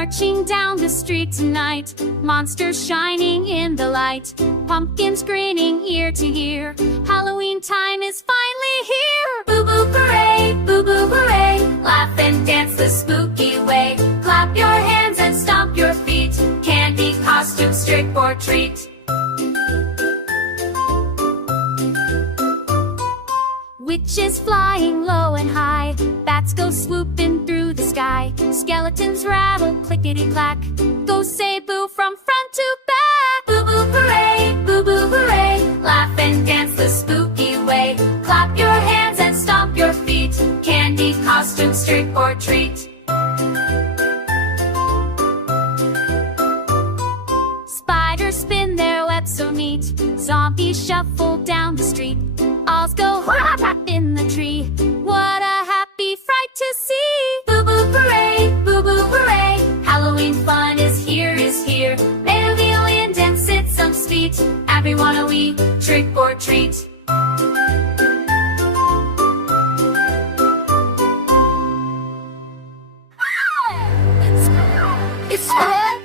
Marching down the street tonight, monsters shining in the light, pumpkins grinning ear to ear. Halloween time is finally here. Boo Boo Parade, Boo Boo Parade. Laugh and dance the spooky way. Clap your hands and stomp your feet. Candy, costumes, trick or treat. Witches flying low and high, bats go swooping through the sky, skeletons rattle clickety-clack, ghosts say boo from front to back. Boo Boo Parade, Boo Boo Parade. Laugh and dance the spooky way. Clap your hands and stomp your feet. Candy, costumes, trick or treat. Spiders spin their webs so neat, zombies shuffle down the street, owls go in the tree. What a happy fright to see! Boo Boo Parade, Boo Boo Parade. Halloween fun is here, is here. May the wind and sit some sweet. Everyone a wee trick or treat. It's fun!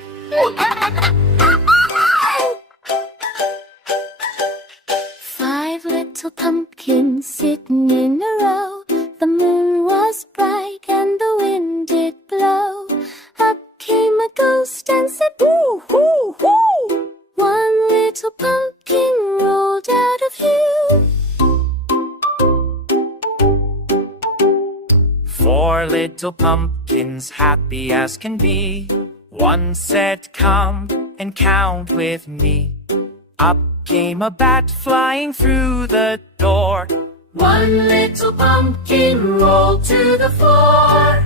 Five little pumpkins sitting in a row. The moon was bright and the wind did blow. Up came a ghost and said, "Boo, hoo, hoo." One little pumpkin rolled out of view. Four little pumpkins, happy as can be. One said, "Come and count with me." Up came a bat flying through the door. One little pumpkin rolled to the floor.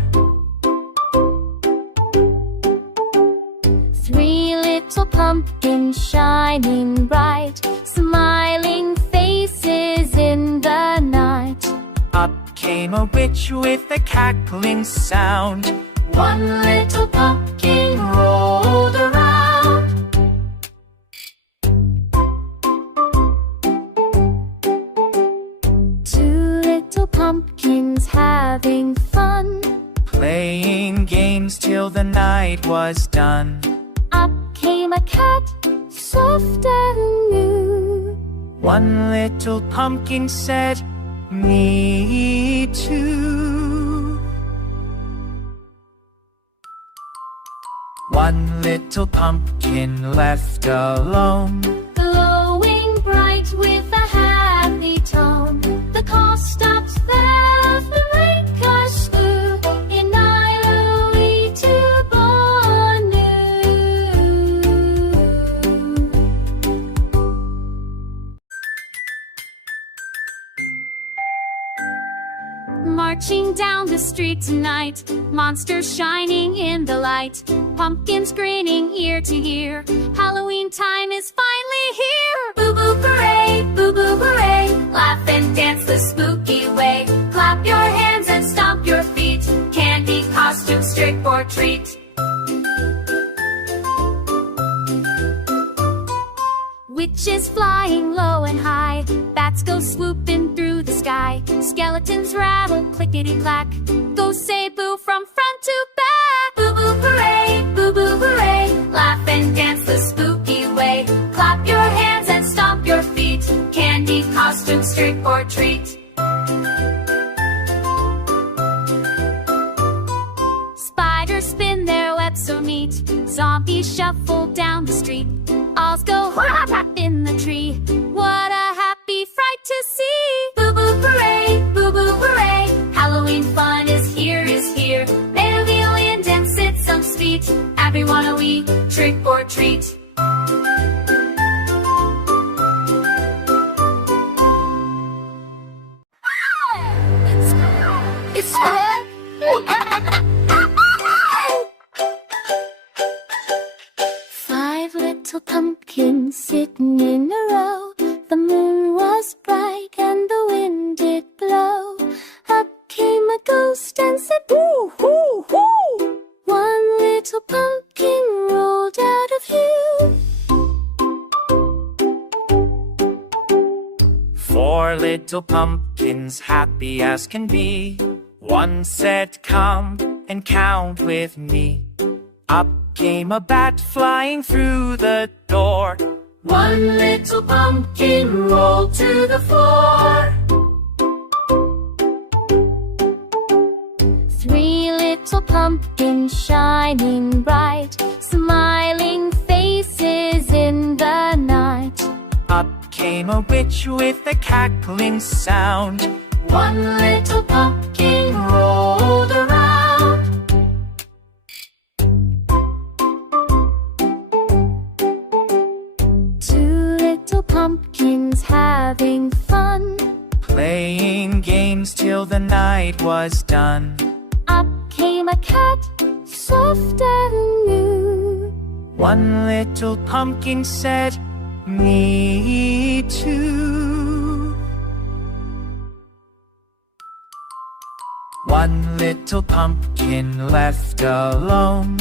Three little pumpkins shining bright, smiling faces in the night. Up came a witch with a cackling sound. One little pumpkin rolled around. Two little pumpkins having fun, Playing games till the night was done. up came a cat, soft and new. One little pumpkin said, "Me too." One little pumpkin left alone. Glowing bright with a happy tone. The car stopped there for make us spoo. In Nairobi to Bonu. Marching down the street tonight, monsters shining in the light, pumpkins grinning ear to ear. Halloween time is finally here. Boo Boo Parade, Boo Boo Parade. Laugh and dance the spooky way. Clap your hands and stomp your feet. Candy, costumes, trick or treat. Witches flying low and high, bats go swooping through the sky, skeletons rattle clickety-clack, ghosts say boo from front to back. Boo Boo Parade, Boo Boo Parade. Laugh and dance the spooky way. Clap your hands and stomp your feet. Candy, costumes, trick or treat. Spiders spin their webs so neat, zombies shuffle down the street, owls go in the tree. What a happy fright to see! Boo Boo Parade, Boo Boo Parade. Halloween fun is here, is here. May the wind and sit some sweet. Everyone a wee trick or treat. It's fun! Five little pumpkins sitting in a row. The moon was bright and the wind did blow. Up came a ghost and said, "Boo, hoo, hoo." One little pumpkin rolled out of view. Four little pumpkins, happy as can be. One said, "Come and count with me." Up came a bat flying through the door. One little pumpkin rolled to the floor. Three little pumpkins shining bright, smiling faces in the night. Up came a witch with a cackling sound. One little pumpkin rolled around. Two little pumpkins having fun, Playing games till the night was done. up came a cat, soft and new. One little pumpkin said, "Me too." One little pumpkin left alone